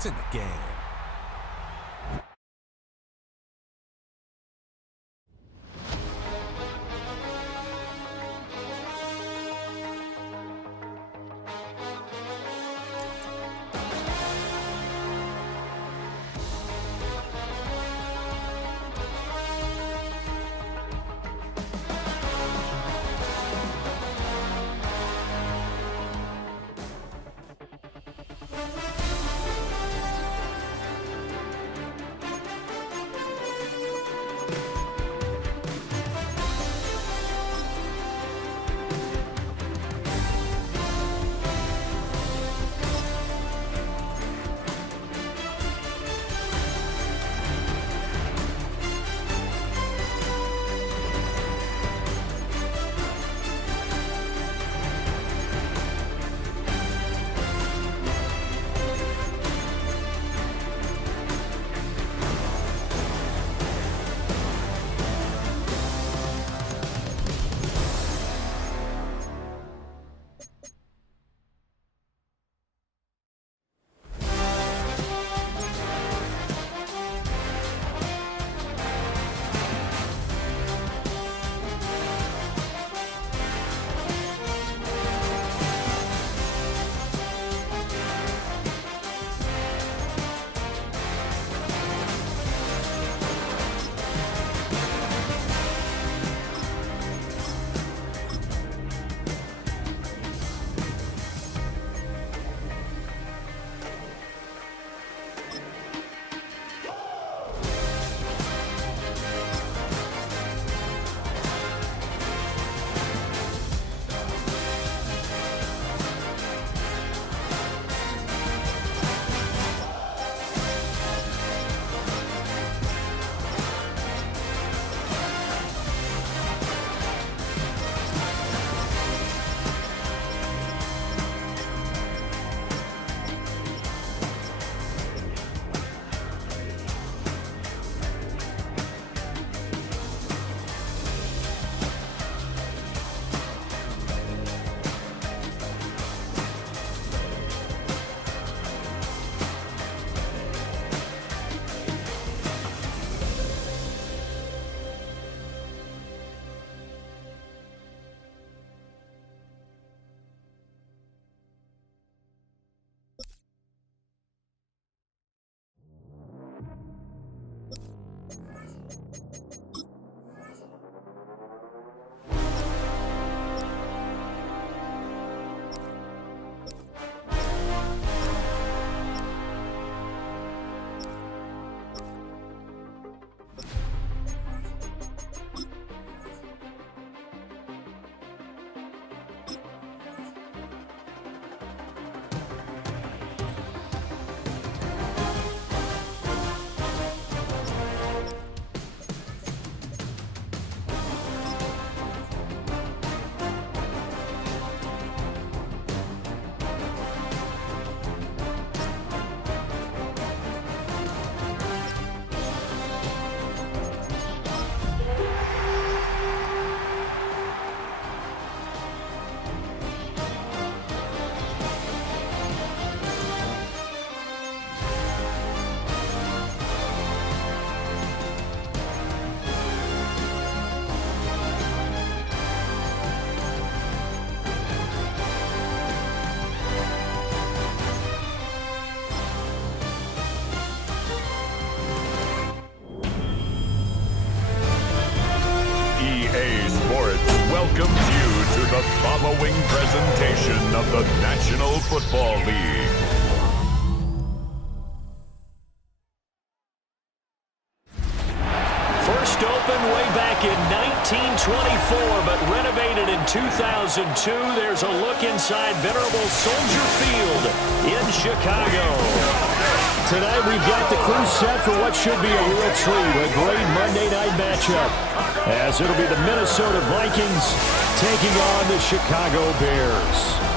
points in the game. welcomes you to the following presentation of the National Football League. First opened way back in 1924, but renovated in 2002. There's a look inside venerable Soldier Field in Chicago. Tonight we've got the crew set for what should be a real treat, a great Monday night matchup, as it'll be the Minnesota Vikings taking on the Chicago Bears.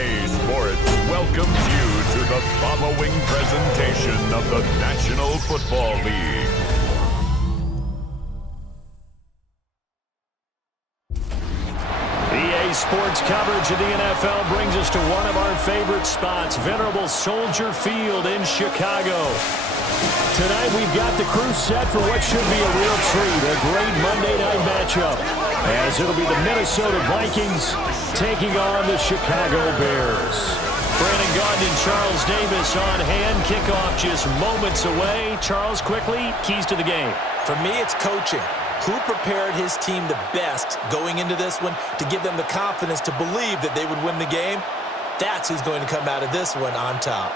EA Sports welcomes you to the following presentation of the National Football League. EA Sports coverage of the NFL brings us to one of our favorite spots, venerable Soldier Field in Chicago. Tonight we've got the crew set for what should be a real treat, a great Monday night matchup, as it'll be the Minnesota Vikings taking on the Chicago Bears. Brandon Gaudin and Charles Davis on hand. Kickoff just moments away. Charles, quickly, keys to the game. For me, it's coaching. Who prepared his team the best going into this one to give them the confidence to believe that they would win the game? That's who's going to come out of this one on top.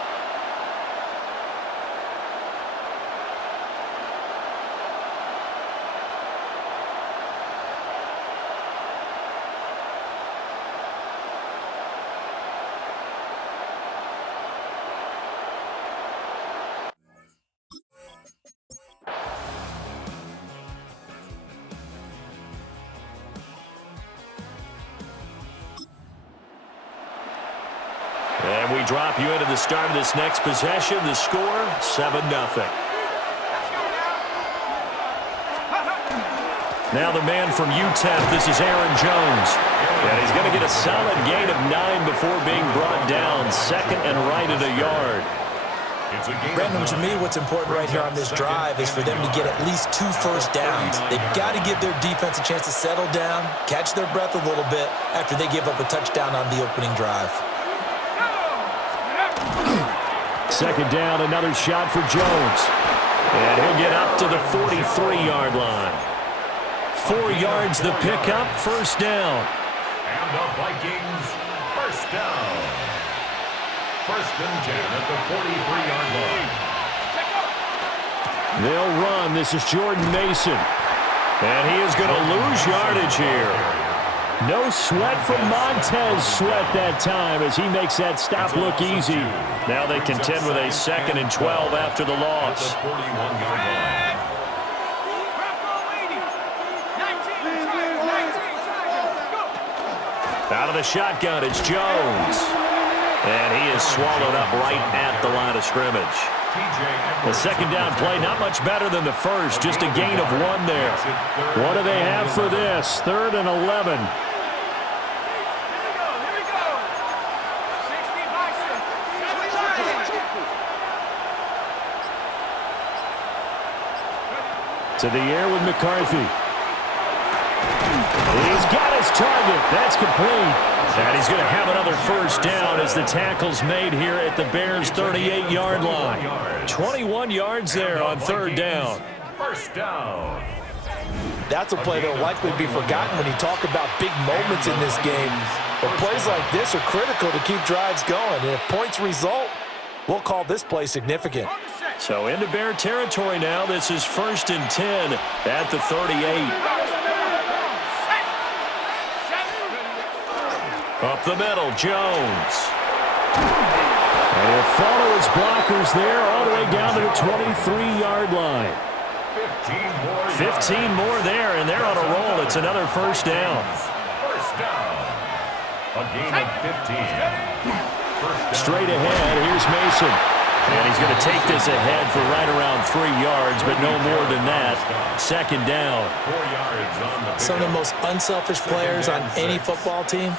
And we drop you into the start of this next possession. The score, 7-0. Now the man from UTEP, this is Aaron Jones. And he's going to get a solid gain of 9 before being brought down. Second and right at a yard. Brandon, to me, what's important right here on this drive is for them to get at least 2 first downs. They've got to give their defense a chance to settle down, catch their breath a little bit after they give up a touchdown on the opening drive. Second down, another shot for Jones. And he'll get up to the 43-yard line. 4 yards the pickup, first down. And the Vikings, first down. First and 10 at the 43-yard line. They'll run. This is Jordan Mason. And he is going to lose yardage here. No sweat from Montez Sweat that time as he makes that stop look easy. Now they contend with a 2nd and 12 after the loss. Out of the shotgun, it's Jones. And he is swallowed up right at the line of scrimmage. The second down play, not much better than the first, just a gain of 1 there. What do they have for this? 3rd and 11. To the air with McCarthy. He's got his target. That's complete. And he's going to have another first down as the tackle's made here at the Bears' 38-yard line. 21 yards there on 3rd down. First down. That's a play that will likely be forgotten when you talk about big moments in this game. But plays like this are critical to keep drives going. And if points result, we'll call this play significant. So into Bear territory now. This is 1st and 10 at the 38. Up the middle, Jones. And he'll follow his blockers there all the way down to the 23-yard line. 15 more there, and they're on a roll. It's another first down. First down. A gain of 15. Straight ahead, here's Mason. And he's going to take this ahead for right around 3 yards, but no more than that. Second down. 4 yards on the Some of the most unselfish players on any football team,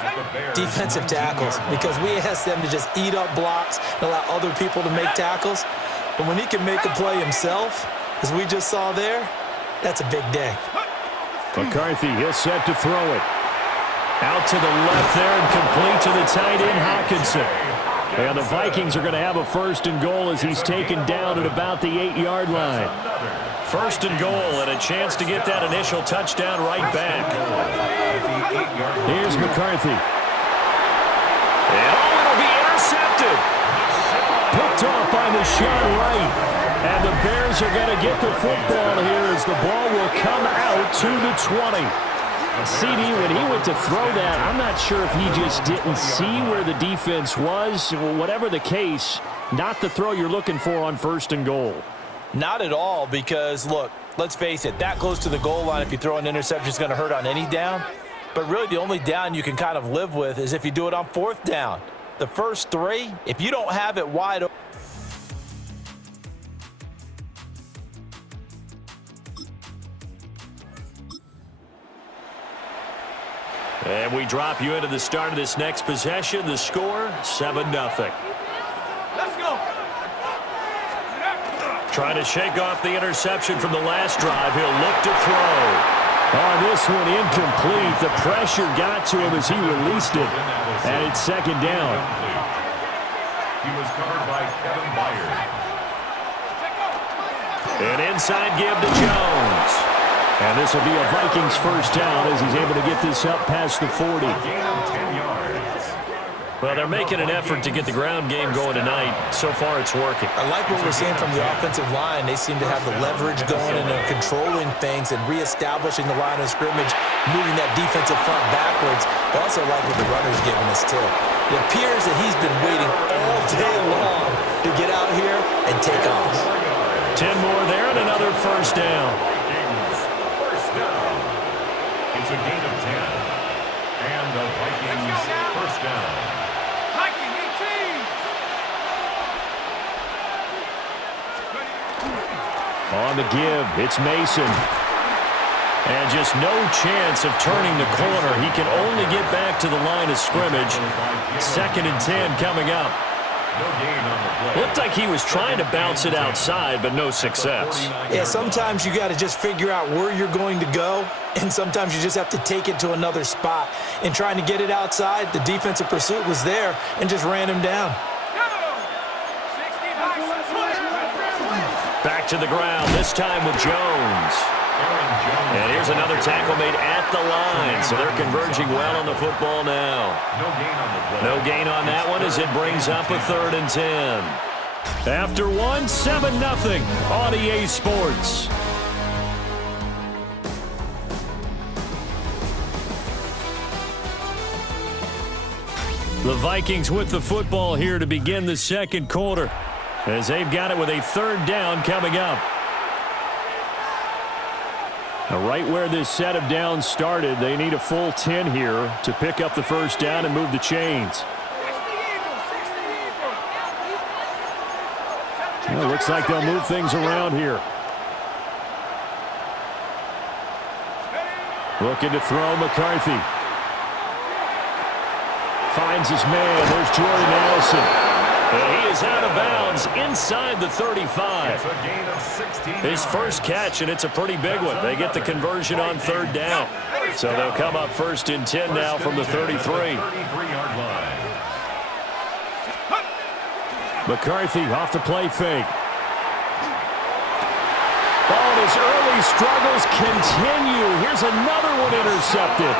defensive tackles, because we ask them to just eat up blocks and allow other people to make tackles. But when he can make a play himself, as we just saw there, that's a big day. McCarthy, he'll set to throw it. Out to the left there and complete to the tight end, Hawkinson. And the Vikings are going to have a 1st and goal as he's taken down at about the 8-yard line. 1st and goal and a chance to get that initial touchdown right back. Here's McCarthy. And it'll be intercepted. Picked off by Deshaun Wright. And the Bears are going to get the football here as the ball will come out to the 20. CD, when he went to throw that, I'm not sure if he just didn't see where the defense was. Whatever the case, not the throw you're looking for on 1st and goal. Not at all, because, look, let's face it, that close to the goal line, if you throw an interception, is going to hurt on any down. But really the only down you can kind of live with is if you do it on 4th down. The first three, if you don't have it wide open. And we drop you into the start of this next possession. The score, 7-0. Let's go. Trying to shake off the interception from the last drive. He'll look to throw. On this one, incomplete. The pressure got to him as he released it. And it's second down. He was covered by Kevin Byard. An inside give to Jones. And this will be a Vikings first down as he's able to get this up past the 40. Gain of 10 yards. Well, they're making an effort to get the ground game going tonight. So far, it's working. I like what we're seeing from the offensive line. They seem to have the leverage going and they're controlling things and reestablishing the line of scrimmage, moving that defensive front backwards. But also like what the runner's giving us, too. It appears that he's been waiting all day long to get out here and take off. 10 more there and another first down. Vikings first down. It's a gain of 10. And the Vikings first down. On the give, it's Mason. And just no chance of turning the corner. He can only get back to the line of scrimmage. 2nd and 10 coming up. No gain on the play. Looked like he was trying to bounce it outside, but no success. Yeah, sometimes you got to just figure out where you're going to go, and sometimes you just have to take it to another spot. And trying to get it outside, the defensive pursuit was there and just ran him down. Back to the ground, this time with Jones. And here's another tackle made at the line, so they're converging well on the football now. No gain on the play. No gain on that one as it brings up a 3rd and 10. After one, 7-0 on EA Sports. The Vikings with the football here to begin the second quarter, as they've got it with a 3rd down coming up. Now, right where this set of downs started, they need a full 10 here to pick up the first down and move the chains. Well, looks like they'll move things around here. Looking to throw McCarthy. Finds his man. There's Jordan Addison. And he is out of bounds inside the 35. It's a gain of 16 His first catch, and it's a pretty big one. They get the conversion on 3rd down. So they'll come up 1st and 10 now from the 33. 33-yard line. McCarthy off the play fake. Oh, and his early struggles continue. Here's another one intercepted.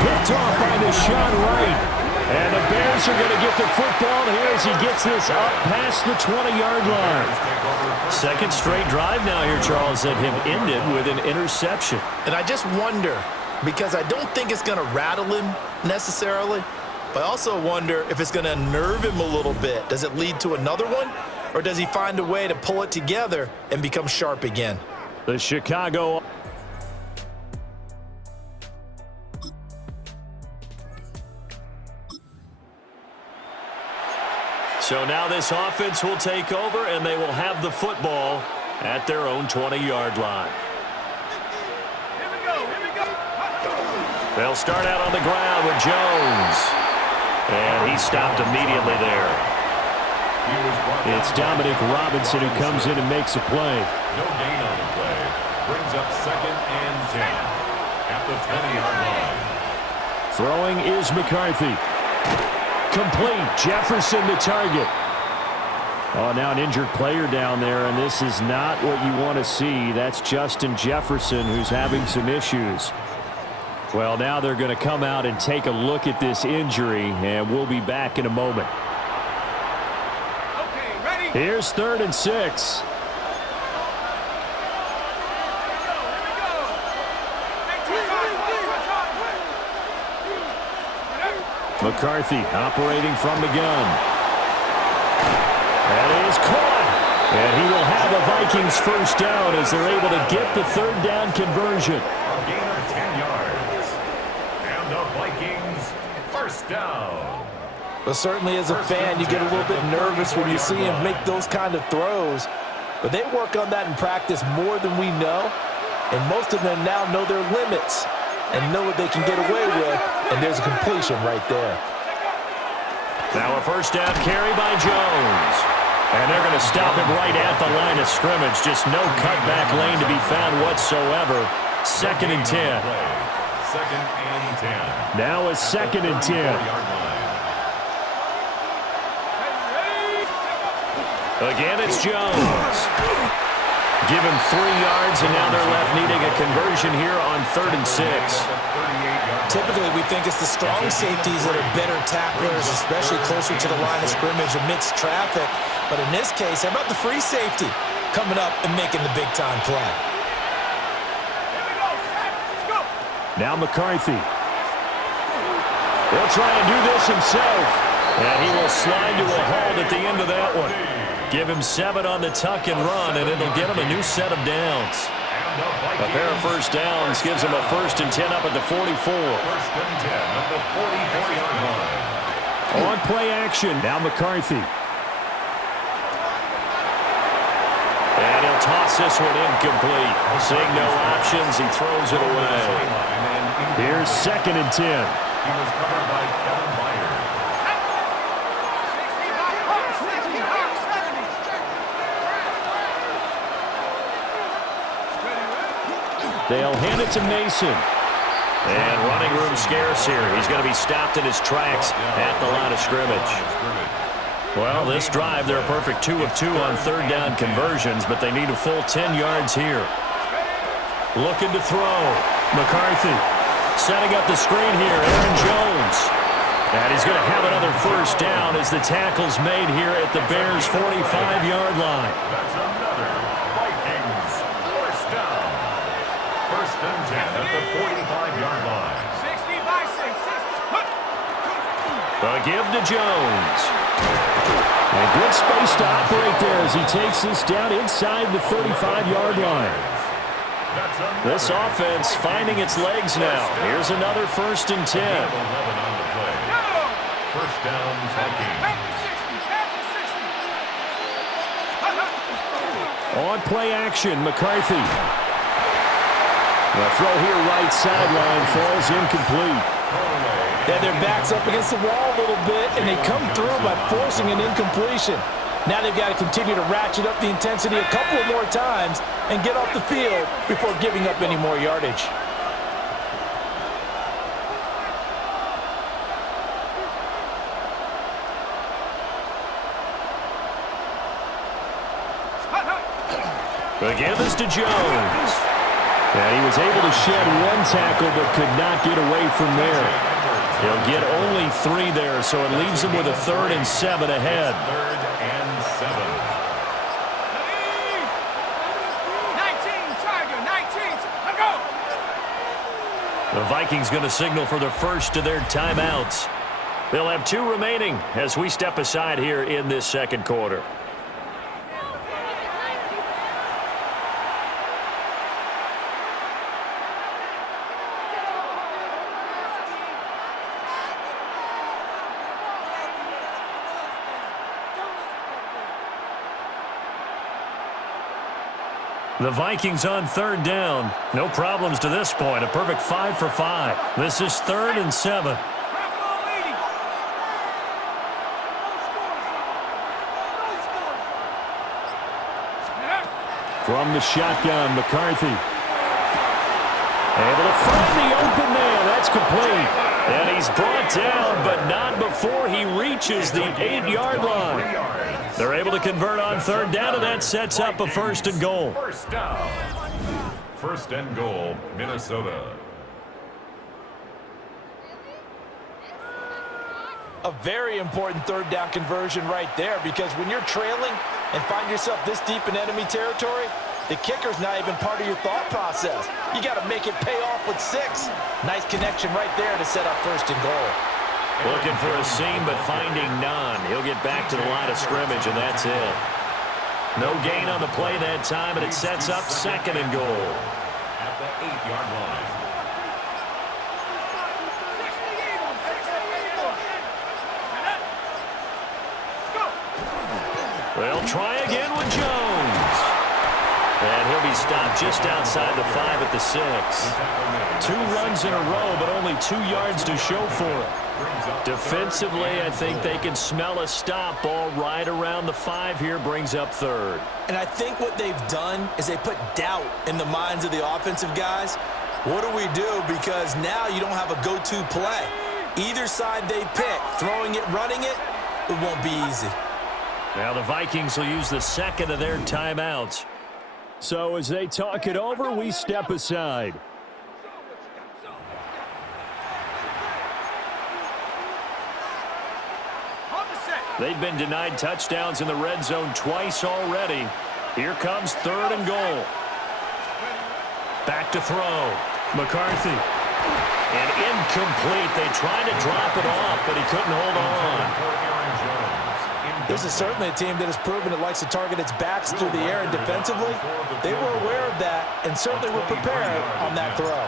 Picked off by Deshaun Wright. And the Bears are going to get the football here as he gets this up past the 20-yard line. Second straight drive now here, Charles, that have ended with an interception. And I just wonder, because I don't think it's going to rattle him necessarily, but I also wonder if it's going to unnerve him a little bit. Does it lead to another one, or does he find a way to pull it together and become sharp again? The Chicago... So now this offense will take over, and they will have the football at their own 20-yard line. Here we go. They'll start out on the ground with Jones. And he stopped immediately there. It's Dominic Robinson who comes in and makes a play. No gain on the play. Brings up 2nd and 10 at the 20-yard line. Throwing is McCarthy. Complete. Jefferson the target. Oh, now an injured player down there, and this is not what you want to see. That's Justin Jefferson, who's having some issues. Well, now they're going to come out and take a look at this injury, and we'll be back in a moment. Okay, ready? Here's 3rd and 6. McCarthy operating from the gun. That is caught. And he will have a Vikings first down as they're able to get the 3rd down conversion. A gain of 10 yards. And the Vikings first down. Well, certainly as a fan, you get a little bit nervous when you see him make those kind of throws. But they work on that in practice more than we know. And most of them now know their limits and know what they can get away with. And there's a completion right there. Now a first down carry by Jones. And they're going to stop him right at the line of scrimmage. Just no cutback lane to be found whatsoever. 2nd and 10. Second and 10. Now a 2nd and 10. Again, it's Jones. Give him 3 yards, and now they're left needing a conversion here on 3rd and 6. Typically, we think it's the strong safeties that are better tacklers, especially closer to the line of scrimmage amidst traffic. But in this case, how about the free safety coming up and making the big-time play? Now McCarthy. He'll try and do this himself. And he will slide to a halt at the end of that one. Give him 7 on the tuck and run, and it'll get him a new set of downs. A pair of first downs gives him a 1st and 10 up at the 44. 1st and 10 at the 44-yard line. On play action, now McCarthy. And he'll toss this one incomplete. Seeing no options, he throws it away. Here's 2nd and 10. He was covered by Kevin Byard. They'll hand it to Mason. And running room scarce here. He's going to be stopped in his tracks at the line of scrimmage. Well, this drive, they're a perfect 2 of 2 on 3rd down conversions, but they need a full 10 yards here. Looking to throw. McCarthy setting up the screen here. Aaron Jones. And he's going to have another first down as the tackle's made here at the Bears' 45-yard line. That's another Vikings first down. 1st and 10 at the 45-yard line. 60 by 6. A give to Jones. And good space to operate there as he takes this down inside the 35-yard line. This offense finding its legs now. Here's another 1st and 10. 11 on the play. First down, Vikings. On play action, McCarthy. The throw here right sideline falls incomplete. Yeah, their back's up against the wall a little bit, and they come through by forcing an incompletion. Now they've got to continue to ratchet up the intensity a couple of more times and get off the field before giving up any more yardage. Again, this to Jones. And he was able to shed 1 tackle but could not get away from there. He'll get only 3 there, so it leaves him with a 3rd and 7 ahead. 3rd and 7. 19, Tiger, 19, go! The Vikings going to signal for the first of their timeouts. They'll have 2 remaining as we step aside here in this 2nd quarter. The Vikings on 3rd down. No problems to this point. A perfect 5 for 5. This is 3rd and 7. From the shotgun, McCarthy. Able to find the open man. That's complete. And he's brought down, but not before he reaches the 8-yard line. They're able to convert on 3rd down, and that sets up a 1st and goal. First down. 1st and goal, Minnesota. A very important 3rd down conversion right there, because when you're trailing and find yourself this deep in enemy territory, the kicker's not even part of your thought process. You got to make it pay off with 6. Nice connection right there to set up 1st and goal. Looking for a seam, but finding none. He'll get back to the line of scrimmage, and that's it. No gain on the play that time, and it sets up 2nd and goal. At the 8-yard line. They'll try again with Jones. And he'll be stopped just outside the 5 at the 6. 2 runs in a row, but only 2 yards to show for it. Defensively, I think they can smell a stop. Ball right around the 5 here, brings up 3rd. And I think what they've done is they put doubt in the minds of the offensive guys. What do we do? Because now you don't have a go-to play. Either side they pick, throwing it, running it, it won't be easy. Now the Vikings will use the 2nd of their timeouts. So as they talk it over, we step aside. They've been denied touchdowns in the red zone twice already. Here comes 3rd and goal. Back to throw. McCarthy. And incomplete. They tried to drop it off, but he couldn't hold on. This is certainly a team that has proven it likes to target its backs through the air, and defensively, they were aware of that and certainly were prepared on that throw.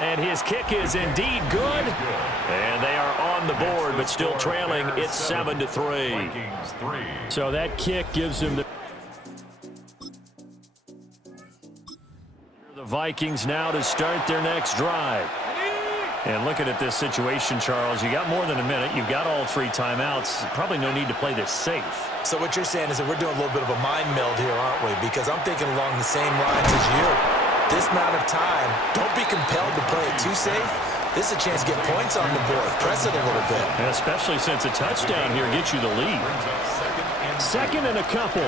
And his kick is indeed good. And they are on the board, but still trailing. It's 7-3. So that kick gives him the Vikings now to start their next drive. And looking at this situation, Charles, you got more than a minute. You've got all 3 timeouts. Probably no need to play this safe. So what you're saying is that we're doing a little bit of a mind meld here, aren't we? Because I'm thinking along the same lines as you. This amount of time, don't be compelled to play it too safe. This is a chance to get points on the board. Press it a little bit. And especially since a touchdown here gets you the lead. 2nd and a couple.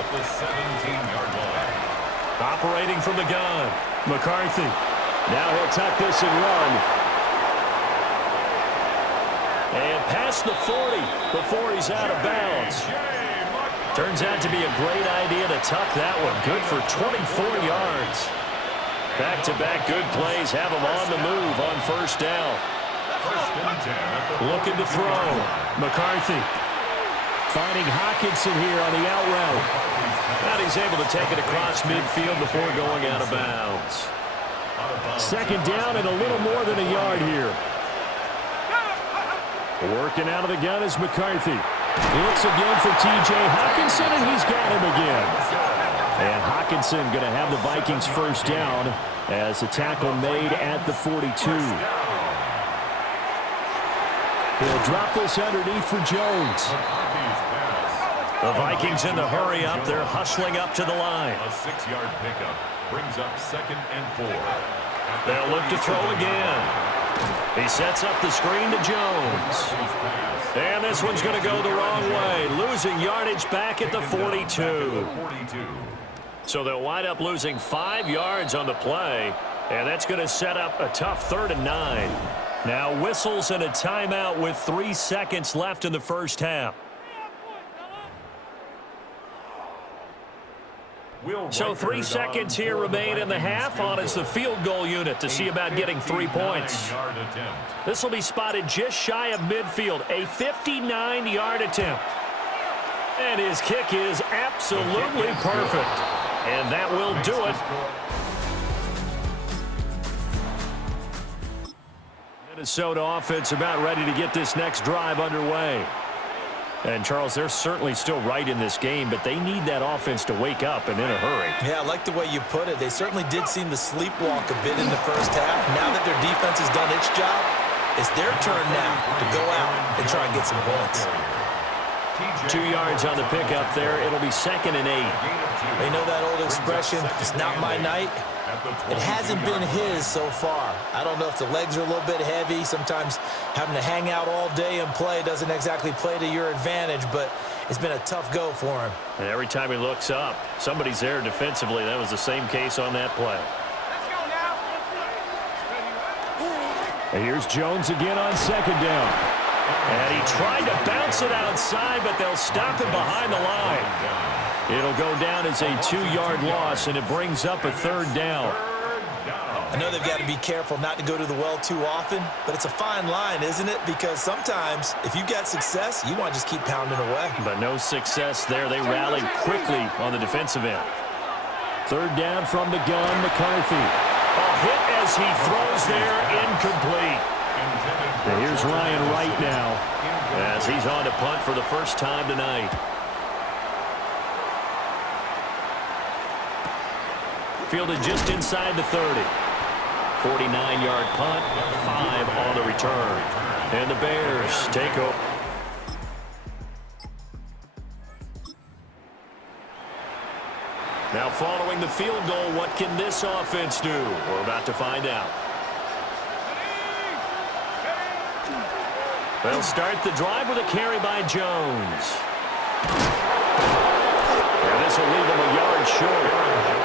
Operating from the gun. McCarthy. Now he'll tuck this and run. And past the 40 before he's out of bounds. Turns out to be a great idea to tuck that one. Good for 24 yards. Back-to-back good plays have him on the move on 1st down. Looking to throw. McCarthy. Finding Hockenson here on the out route. And he's able to take it across midfield before going out of bounds. 2nd down and a little more than a yard here. Working out of the gun is McCarthy. Looks again for T.J. Hockenson, and he's got him again. And Hockenson going to have the Vikings 1st down as the tackle made at the 42. He'll drop this underneath for Jones. The Vikings in the hurry up. They're hustling up to the line. A 6-yard pickup brings up 2nd and 4. They'll look to throw again. He sets up the screen to Jones. And this one's going to go the wrong way. Losing yardage back at the 42. So they'll wind up losing 5 yards on the play. And that's going to set up a tough 3rd and 9. Now whistles and a timeout with 3 seconds left in the 1st half. So 3 seconds here remain in the half on as the field goal unit to see about getting 3 points. This will be spotted just shy of midfield, a 59-yard attempt. And his kick is absolutely perfect. And that will do it. Minnesota offense about ready to get this next drive underway. And, Charles, they're certainly still right in this game, but they need that offense to wake up and in a hurry. Yeah, I like the way you put it. They certainly did seem to sleepwalk a bit in the 1st half. Now that their defense has done its job, it's their turn now to go out and try and get some points. 2 yards on the pickup there. It'll be 2nd and 8. They know that old expression, it's not my night. It hasn't been his so far. I don't know if the legs are a little bit heavy. Sometimes having to hang out all day and play doesn't exactly play to your advantage, but it's been a tough go for him. And every time he looks up, somebody's there defensively. That was the same case on that play. And here's Jones again on 2nd down. And he tried to bounce it outside, but they'll stop him behind the line. It'll go down as a 2-yard loss, and it brings up a 3rd down. I know they've got to be careful not to go to the well too often, but it's a fine line, isn't it? Because sometimes, if you got success, you want to just keep pounding away. But no success there. They rallied quickly on the defensive end. 3rd down from the gun, McCarthy. A hit as he throws there, incomplete. And here's Ryan Wright now as he's on to punt for the first time tonight. Fielded just inside the 30. 49-yard punt, 5 on the return. And the Bears take over. Now following the field goal, what can this offense do? We're about to find out. They'll start the drive with a carry by Jones. And this will leave him a yard short.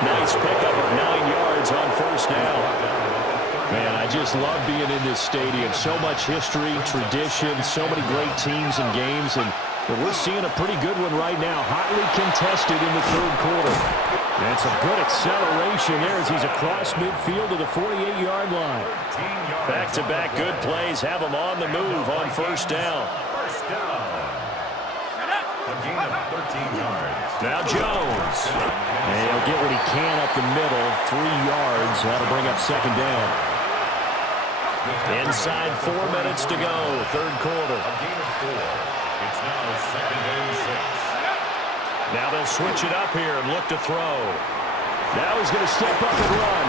Nice pickup of 9 yards on first down. Man, I just love being in this stadium. So much history, tradition, so many great teams and games, and we're seeing a pretty good one right now. Hotly contested in the third quarter. And some good acceleration there as he's across midfield to the 48-yard line. Back-to-back good plays have him on the move on first down. A gain of 13 yards. Now Jones. And he'll get what he can up the middle. 3 yards. That'll bring up second down. Inside 4 minutes to go. Third quarter. A gain of 4. It's now second and 6. Now they'll switch it up here and look to throw. Now he's going to step up and run.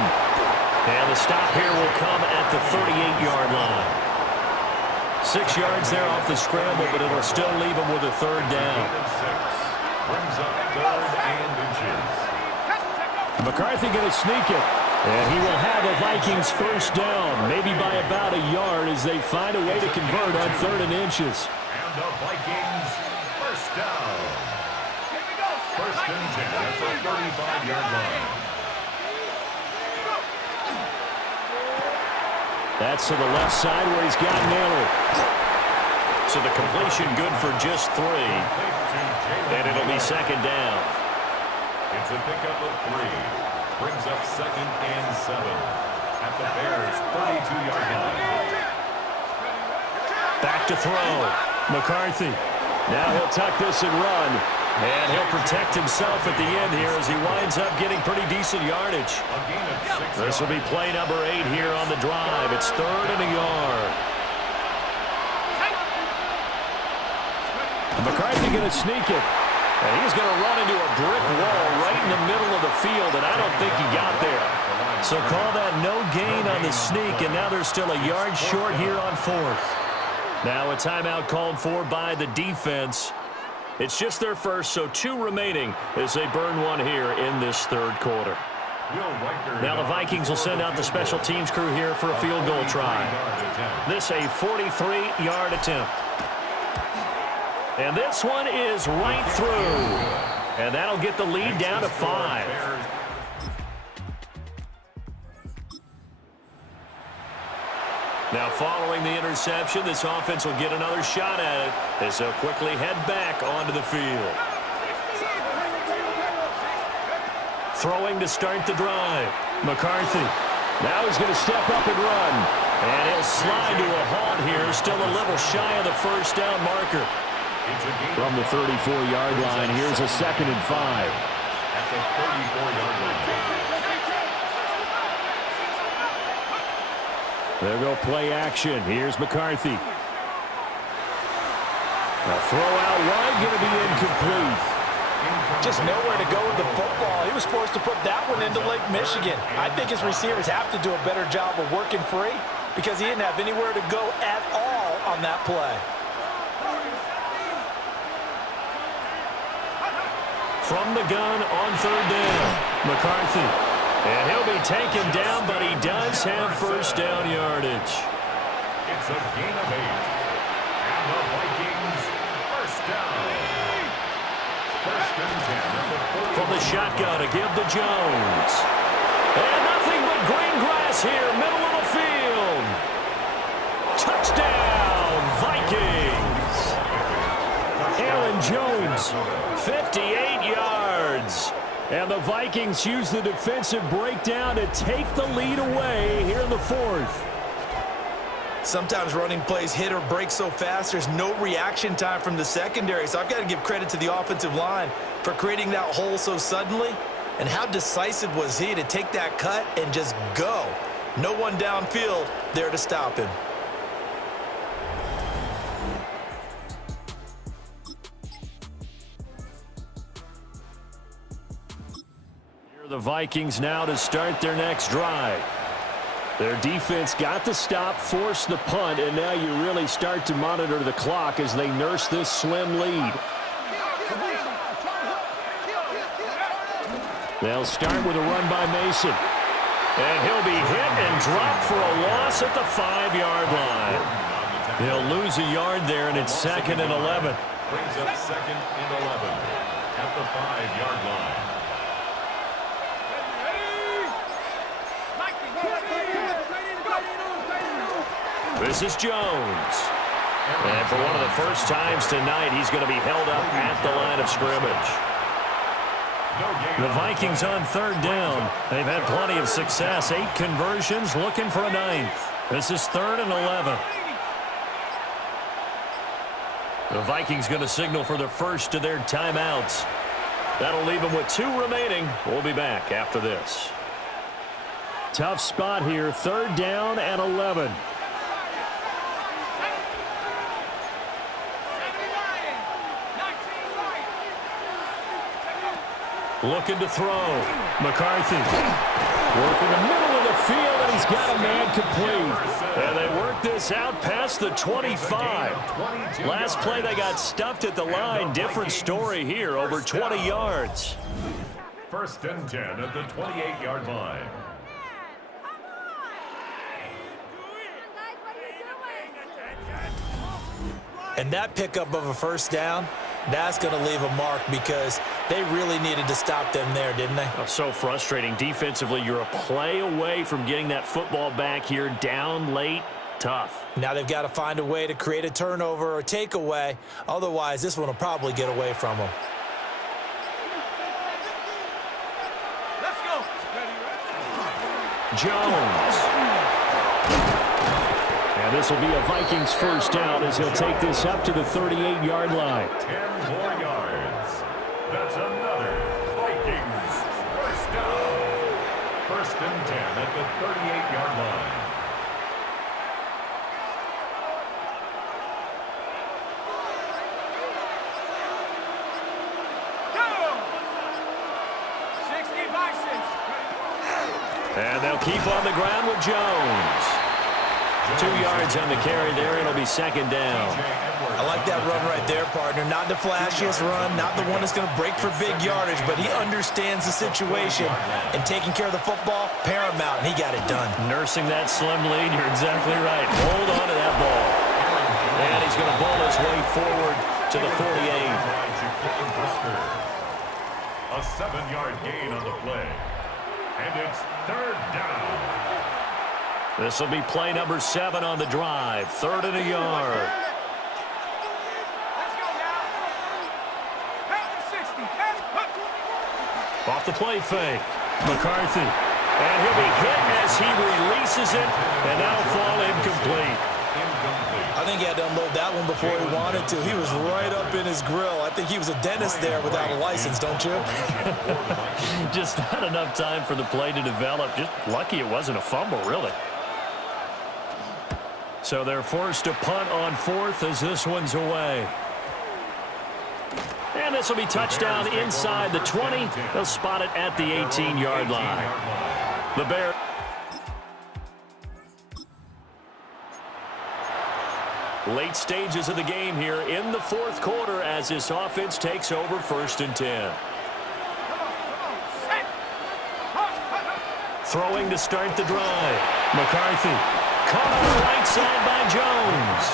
And the stop here will come at the 38-yard line. 6 yards there off the scramble, but it'll still leave him with a third down. Brings up third and inches. McCarthy going to sneak it. And he will have a Vikings first down, maybe by about a yard as they find a way to convert on 3rd and inches. And the Vikings first down. First and 10 at the 35-yard line. That's to the left side where he's got Naylor. So the completion good for just 3. And it'll be second down. It's a pickup of 3. Brings up second and 7 at the Bears' 32-yard line. Back to throw. McCarthy. Now he'll tuck this and run. And he'll protect himself at the end here as he winds up getting pretty decent yardage. A gain of 6 This will be play number 8 here on the drive. It's 3rd and a yard. McCarthy going to sneak it. And he's going to run into a brick wall right in the middle of the field, and I don't think he got there. So call that no gain on the sneak, and now they're still a yard short here on 4th. Now a timeout called for by the defense. It's just their first, so 2 remaining as they burn one here in this third quarter. Now the Vikings will send out the special teams crew here for a field goal try. This a 43-yard attempt. And this one is right through. And that'll get the lead down to 5. Now following the interception, this offense will get another shot at it as they'll quickly head back onto the field. Throwing to start the drive. McCarthy. Now he's going to step up and run. And he'll slide to a halt here, still a little shy of the first down marker. From the 34-yard line, here's a 2nd and 5. At the 34-yard line. There go play action. Here's McCarthy. A throw out wide, going to be incomplete. Just nowhere to go with the football. He was forced to put that one into Lake Michigan. I think his receivers have to do a better job of working free because he didn't have anywhere to go at all on that play. From the gun on 3rd down, McCarthy. And he'll be taken down, but he does have first down yardage. It's a gain of 8. And the Vikings first down. First and 10. From the shotgun to give to Jones. And nothing but green grass here, middle of the field. Touchdown, Vikings. Aaron Jones, 58 yards. And the Vikings use the defensive breakdown to take the lead away here in the 4th. Sometimes running plays hit or break so fast, there's no reaction time from the secondary. So I've got to give credit to the offensive line for creating that hole so suddenly. And how decisive was he to take that cut and just go? No one downfield there to stop him. The Vikings now to start their next drive. Their defense got the stop, forced the punt, and now you really start to monitor the clock as they nurse this slim lead. They'll start with a run by Mason. And he'll be hit and dropped for a loss at the 5-yard line. They'll lose a yard there, and it's 2nd and 11. Brings up 2nd and 11 at the 5-yard line. This is Jones. And for one of the first times tonight, he's going to be held up at the line of scrimmage. The Vikings on 3rd down. They've had plenty of success. 8 conversions, looking for a 9th. This is 3rd and 11. The Vikings going to signal for the first of their timeouts. That'll leave them with 2 remaining. We'll be back after this. Tough spot here. 3rd down and 11. Looking to throw. McCarthy. Working the middle of the field, and he's got a man complete. And they work this out past the 25. Last play, they got stuffed at the line. Different story here, over 20 yards. 1st and 10 at the 28-yard line. And that pickup of a 1st down, that's going to leave a mark because they really needed to stop them there, didn't they? Oh, so frustrating. Defensively, you're a play away from getting that football back here. Down late, tough. Now they've got to find a way to create a turnover or takeaway. Otherwise, this one will probably get away from them. Let's go. Jones. And this will be a Vikings 1st down as he'll take this up to the 38-yard line. 10 more yards. That's another Vikings 1st down. 1st and 10 at the 38-yard line. Go. 60 Vikings. And they'll keep on the ground with Jones. 2 yards on the carry there, and it'll be 2nd down. I like that run right there, partner. Not the flashiest run, not the one that's going to break for big yardage, but he understands the situation, and taking care of the football, paramount, and he got it done. Nursing that slim lead, you're exactly right. Hold on to that ball. And he's going to ball his way forward to the 48. A 7-yard gain on the play. And it's 3rd down. This will be play number 7 on the drive. 3rd and a yard. Let's go now. Back to 60. Off the play fake. McCarthy. And he'll be hit as he releases it. And that'll fall incomplete. I think he had to unload that one before he wanted to. He was right up in his grill. I think he was a dentist there without a license, don't you? Just not enough time for the play to develop. Just lucky it wasn't a fumble, really. So they're forced to punt on 4th as this one's away. And this will be touchdown inside the 20. They'll spot it at the 18-yard line. The Bears. Late stages of the game here in the 4th quarter as this offense takes over 1st and 10. Throwing to start the drive. McCarthy. Caught on the right side by Jones.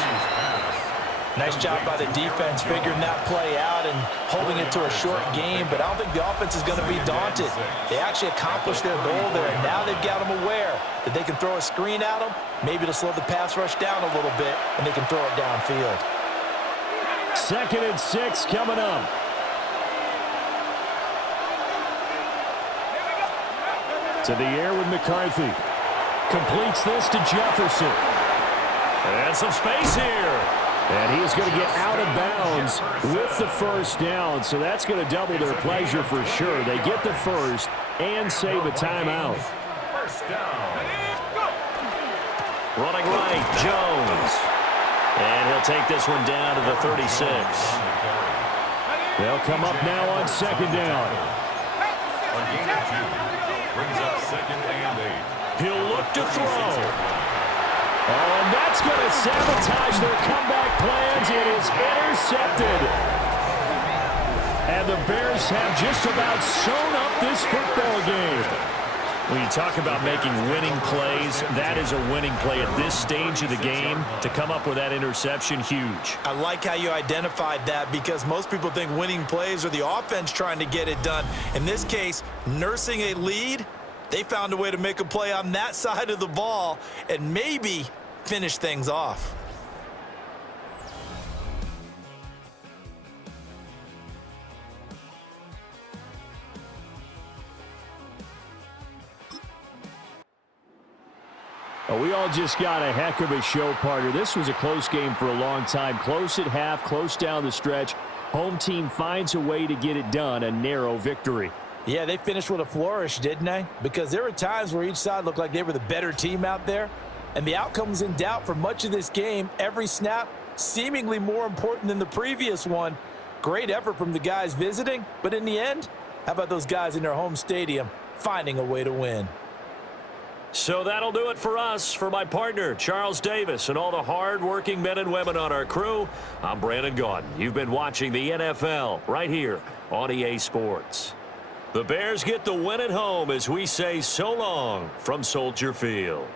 Nice job by the defense figuring that play out and holding it to a short game, but I don't think the offense is going to be daunted. They actually accomplished their goal there, and now they've got them aware that they can throw a screen at them, maybe to slow the pass rush down a little bit, and they can throw it downfield. 2nd and 6 coming up. To the air with McCarthy. Completes this to Jefferson. And some space here. And he is going to get out of bounds with the 1st down. So that's going to double their pleasure for sure. They get the 1st and save a timeout. 1st down. Running right, Jones. And he'll take this one down to the 36. They'll come up now on 2nd down. A gain of 2. Brings up 2nd and 8. He'll look to throw. Oh, and that's going to sabotage their comeback plans. It is intercepted. And the Bears have just about sewn up this football game. When you talk about making winning plays, that is a winning play at this stage of the game. To come up with that interception, huge. I like how you identified that because most people think winning plays are the offense trying to get it done. In this case, nursing a lead, they found a way to make a play on that side of the ball and maybe finish things off. We all just got a heck of a show, partner. This was a close game for a long time. Close at half, close down the stretch. Home team finds a way to get it done, a narrow victory. Yeah, they finished with a flourish, didn't they? Because there were times where each side looked like they were the better team out there. And the outcome was in doubt for much of this game. Every snap seemingly more important than the previous one. Great effort from the guys visiting. But in the end, how about those guys in their home stadium finding a way to win? So that'll do it for us. For my partner, Charles Davis, and all the hard-working men and women on our crew, I'm Brandon Gaudin. You've been watching the NFL right here on EA Sports. The Bears get the win at home as we say so long from Soldier Field.